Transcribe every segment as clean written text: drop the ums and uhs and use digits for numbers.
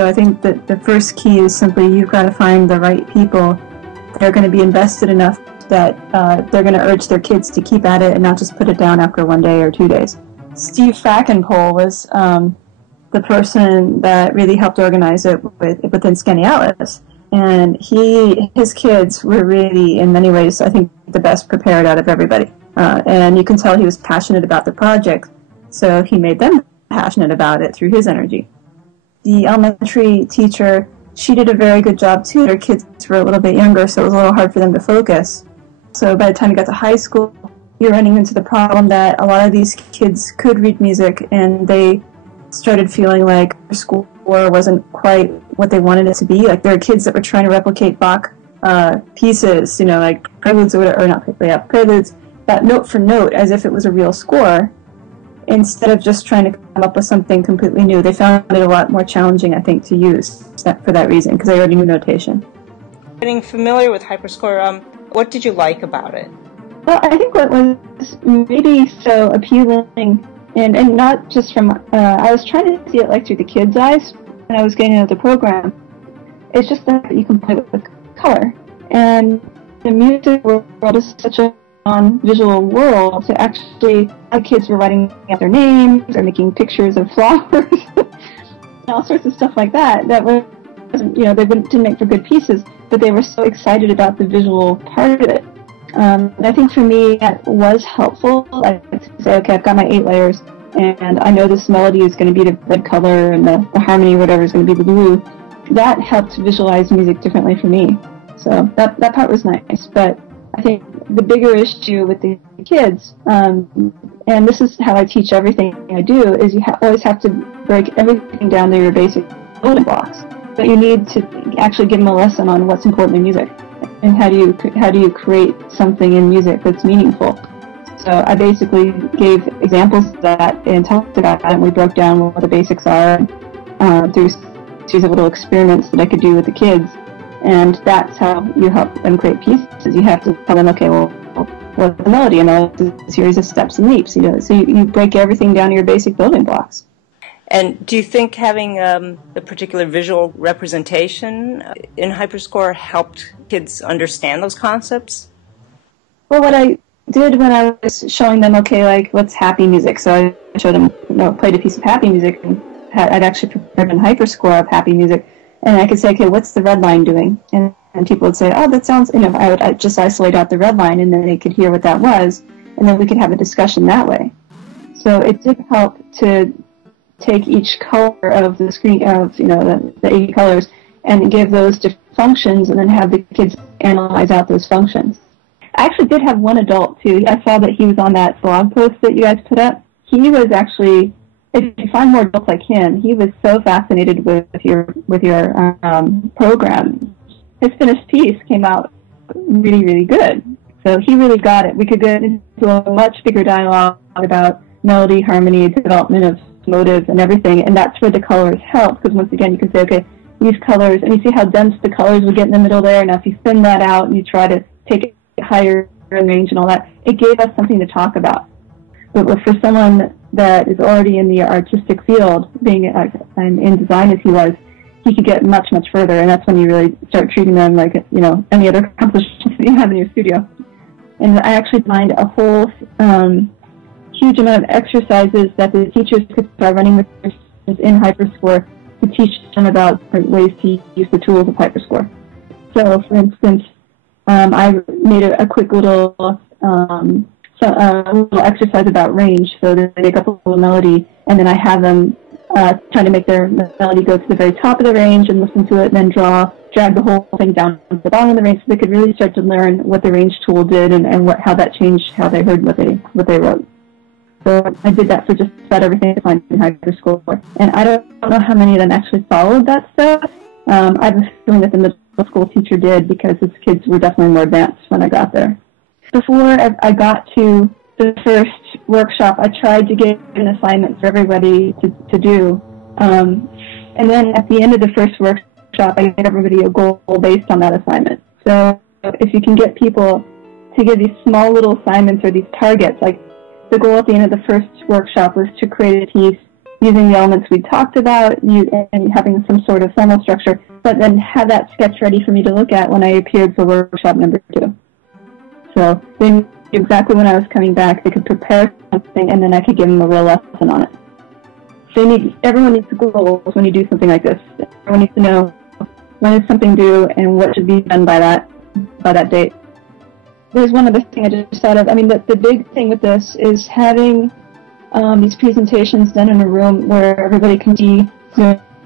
So I think that the first key is simply you've got to find the right people that are going to be invested enough that they're going to urge their kids to keep at it and not just put it down after 1 day or 2 days. Steve Fackenpole was the person that really helped organize it within Scanialis. And his kids were really, in many ways, I think, the best prepared out of everybody. And you can tell he was passionate about the project, so he made them passionate about it through his energy. The elementary teacher, she did a very good job too. Their kids were a little bit younger, so it was a little hard for them to focus. So by the time you got to high school, you're running into the problem that a lot of these kids could read music, and they started feeling like their score wasn't quite what they wanted it to be. Like there are kids that were trying to replicate Bach pieces, you know, like preludes or not preludes, that note for note as if it was a real score, instead of just trying to come up with something completely new. They found it a lot more challenging, I think, to use for that reason, because they already knew notation. Getting familiar with Hyperscore, what did you like about it? Well, I think what was maybe so appealing, and not just from, I was trying to see it like through the kids' eyes when I was getting into the program. It's just that you can play with the color. And the music world is such a non-visual world, to actually have kids were writing out their names or making pictures of flowers and all sorts of stuff like that. That wasn't, you know, they didn't make for good pieces, but they were so excited about the visual part of it. And I think for me that was helpful. I could say, okay, I've got my 8 layers, and I know this melody is going to be the red color, and the harmony, whatever, is going to be the blue. That helped visualize music differently for me. So that part was nice. But I think the bigger issue with the kids, and this is how I teach everything I do, is you always have to break everything down to your basic building blocks. But you need to actually give them a lesson on what's important in music, and how do you create something in music that's meaningful. So I basically gave examples of that and talked about it, and we broke down what the basics are through a series of little experiments that I could do with the kids. And that's how you help them create pieces. You have to tell them, okay, well, what's the melody? And a series of steps and leaps. You know, so you break everything down to your basic building blocks. And do you think having the particular visual representation in Hyperscore helped kids understand those concepts? Well, what I did when I was showing them, okay, like, what's happy music? So I showed them, you know, played a piece of happy music, and I'd actually prepared a Hyperscore of happy music. And I could say, okay, what's the red line doing? And people would say, oh, that sounds, you know, I'd just isolate out the red line, and then they could hear what that was, and then we could have a discussion that way. So it did help to take each color of the screen, of, you know, the 80 colors, and give those different functions, and then have the kids analyze out those functions. I actually did have one adult, too. I saw that he was on that blog post that you guys put up. He was actually, if you find more adults like him, he was so fascinated with your program. His finished piece came out really, really good. So he really got it. We could get into a much bigger dialogue about melody, harmony, development of motives and everything, and that's where the colors help, because once again you can say, okay, these colors, and you see how dense the colors will get in the middle there. Now if you thin that out and you try to take it higher in range and all that, it gave us something to talk about. But for someone that is already in the artistic field, being in design as he was, he could get much, much further, and that's when you really start treating them like, you know, any other accomplishments that you have in your studio. And I actually designed a whole huge amount of exercises that the teachers could start running with in Hyperscore to teach them about ways to use the tools of Hyperscore. So, for instance, I made a quick little exercise about range. So they make up a little melody, and then I have them trying to make their melody go to the very top of the range and listen to it, and then drag the whole thing down to the bottom of the range, so they could really start to learn what the range tool did and how that changed how they heard what they wrote. So I did that for just about everything I find in Hyperscore. And I don't know how many of them actually followed that stuff. I have a feeling that the middle school teacher did, because his kids were definitely more advanced when I got there. Before I got to the first workshop, I tried to give an assignment for everybody to do. And then at the end of the first workshop, I gave everybody a goal based on that assignment. So if you can get people to give these small little assignments or these targets, like the goal at the end of the first workshop was to create a piece using the elements we talked about and having some sort of formal structure, but then have that sketch ready for me to look at when I appeared for workshop number 2. So they knew exactly when I was coming back. They could prepare something, and then I could give them a real lesson on it. So everyone needs goals when you do something like this. Everyone needs to know when is something due and what should be done by that date. There's one other thing I just thought of. I mean, the big thing with this is having these presentations done in a room where everybody can see.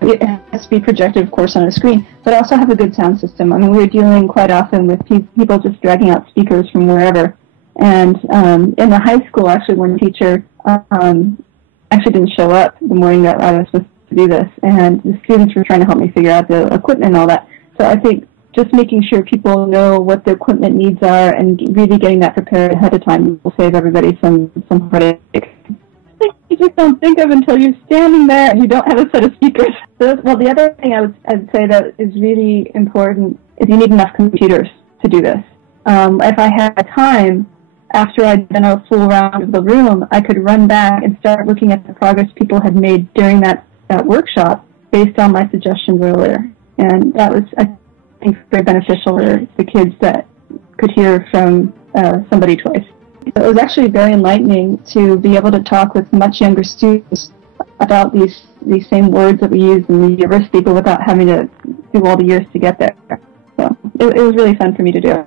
It has to be projected, of course, on a screen, but also have a good sound system. I mean, we're dealing quite often with people just dragging out speakers from wherever. And in the high school, actually, one teacher actually didn't show up the morning that I was supposed to do this, and the students were trying to help me figure out the equipment and all that. So I think just making sure people know what the equipment needs are and really getting that prepared ahead of time will save everybody some heartache. You just don't think of until you're standing there and you don't have a set of speakers. Well, the other thing I'd say that is really important is you need enough computers to do this. If I had time, after I'd done a full round of the room, I could run back and start looking at the progress people had made during that workshop based on my suggestions earlier. And that was, I think, very beneficial for the kids that could hear from somebody twice. It was actually very enlightening to be able to talk with much younger students about these same words that we use in the university, but without having to do all the years to get there. So it was really fun for me to do.